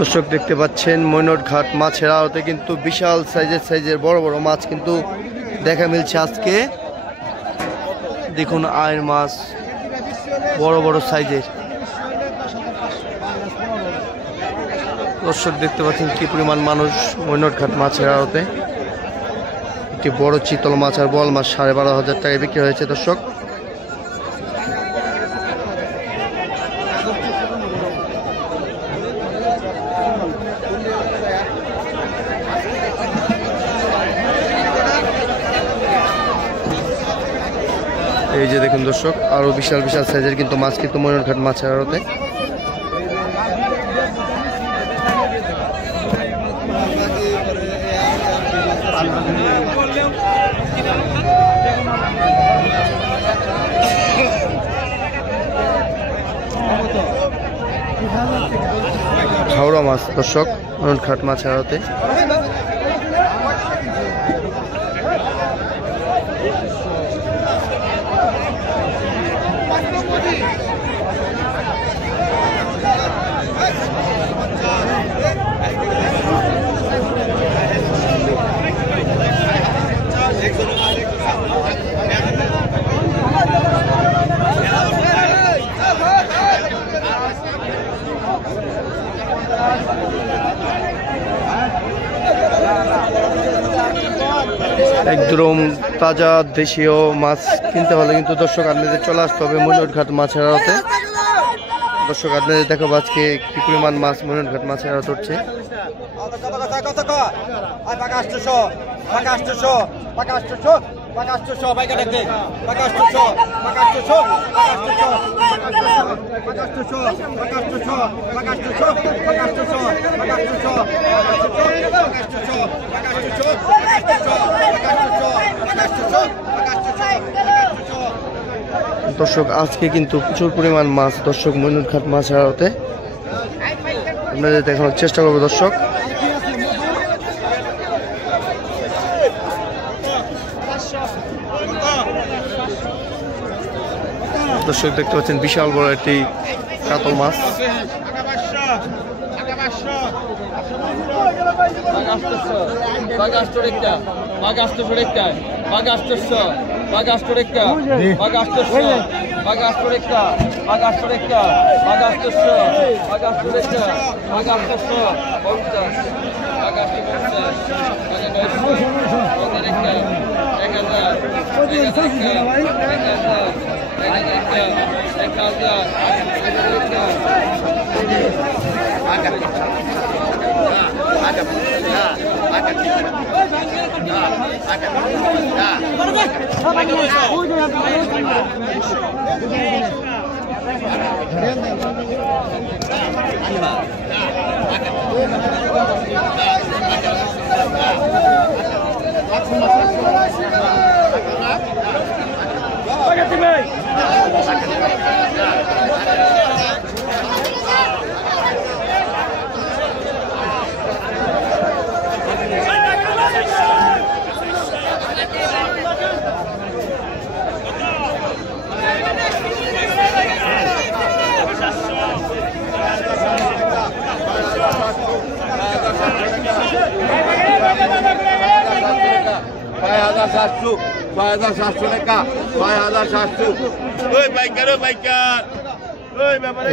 দর্শক দেখতে পাচ্ছেন মৈনটঘাট মাছের আড়তে কিন্তু বিশাল সাইজের বড় বড় মাছ কিন্তু দেখা মিলছে আজকে। দেখুন আয়ের মাছ বড় বড় সাইজের। দর্শক দেখতে পাচ্ছেন কি পরিমাণ মানুষ মৈনটঘাট মাছের আড়তে। একটি বড় চিতল মাছ আর বল মাছ 12,500 টাকায় বিক্রি হয়েছে। দর্শক এই যে দেখুন দর্শক আরো বিশাল বিশাল সাইজের কিন্তু মাছ কিন্তু মৈনটঘাট মাছের আড়তে। হাওড়া মাছ দর্শক মৈনটঘাট মাছের আড়তে। একদম তাজা দেশীয় মাছ কিনতে হলে কিন্তু দর্শক আপনাদের চলে আসতে হবে মৈনটঘাট মাছের আড়তে। দর্শক আপনাদের দেখাবো আজকে কি পরিমাণ মাছ মৈনটঘাট মাছের আড়ত উঠছে। দর্শক আজকে কিন্তু প্রচুর পরিমাণ মাছ দর্শক মৈনটঘাট মাছের আড়তে আপনাদের দেখানোর চেষ্টা করবো। দর্শক দর্শক দেখতে পাচ্ছেন বিশাল বড় একটি কাতল মাছ।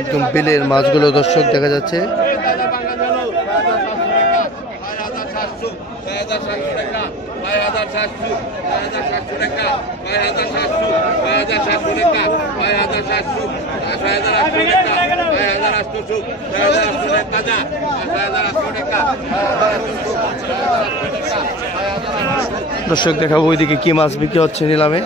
একদম বিলের মাছগুলো দর্শক দেখা যাচ্ছে। দর্শক দেখাবো ওইদিকে কি মাছ বিক্রি হচ্ছে নিলামে।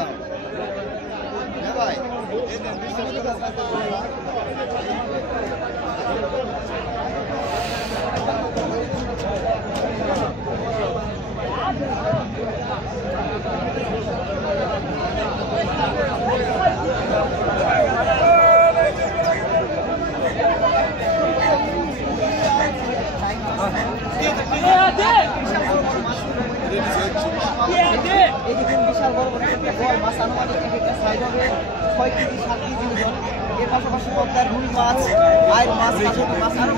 পাশাপাশি পদ্মার রুই মাছ, আয়ের মাছ, মাছ আরো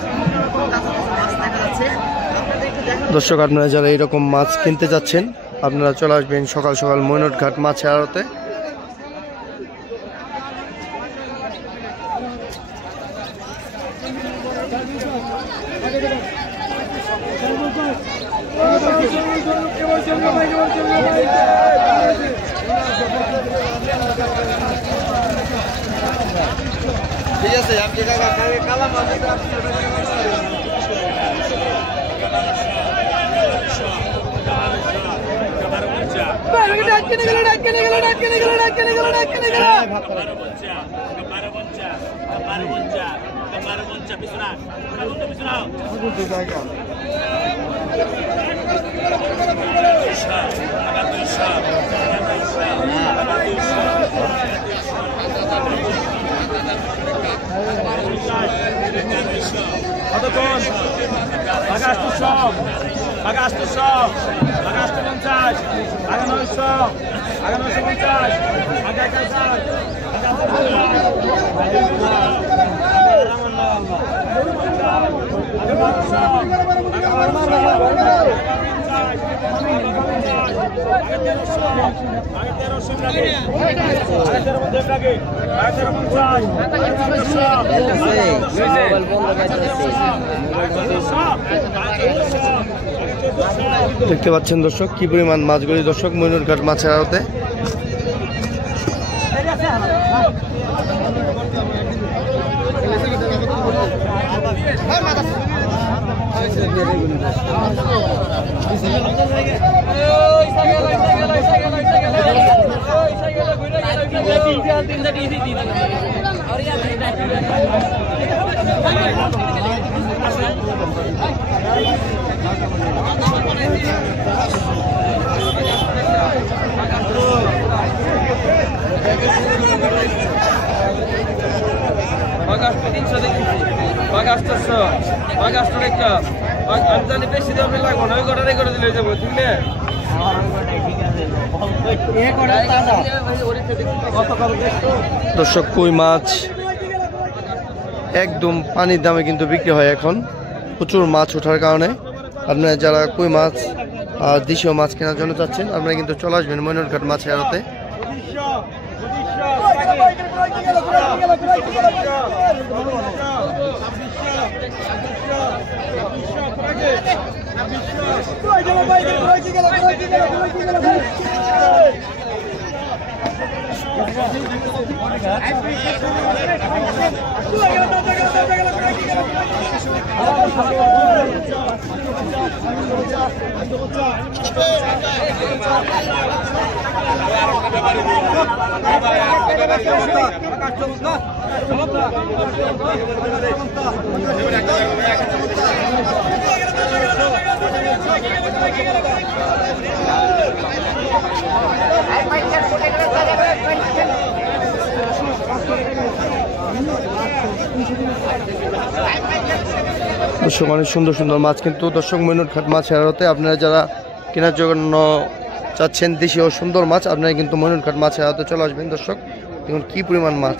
দর্শক আপনারা যারা এরকম মাছ কিনতে যাচ্ছেন আপনারা চলে আসবেন সকাল সকাল মৈনটঘাট মাছের আড়তে। ঠিক আছে আপনি কালা মাছ কতক্ষণ টাকা 800 টাকা 800 টাকা 850 টাকা 900 টাকা 950 টাকা 1000 দেখতে পাচ্ছেন দর্শক কি পরিমাণ মাছগুলি দর্শক মৈনটঘাট মাছের আড়তে। বেশি দামে লাগবো না, ওই কটাই করে দিলে যাবো, ঠিক না? দর্শক কই মাছ একদম পানির দামে কিন্তু বিক্রি হয় এখন, প্রচুর মাছ ওঠার কারণে। আপনারা যারা কই মাছ আর দেশীয় মাছ কেনার জন্য চাচ্ছেন আপনারা কিন্তু চলে আসবেন মৈনটঘাট মাছের আড়তে। দর্শক অনেক সুন্দর সুন্দর মাছ কিন্তু দর্শক মৈনটঘাট মাছের আড়তে। আপনারা যারা কেনার জন্য চাচ্ছেন দেশীয় সুন্দর মাছ আপনারা কিন্তু মৈনটঘাট মাছের আড়তে চলে আসবেন। দর্শক দেখুন কি পরিমাণ মাছ।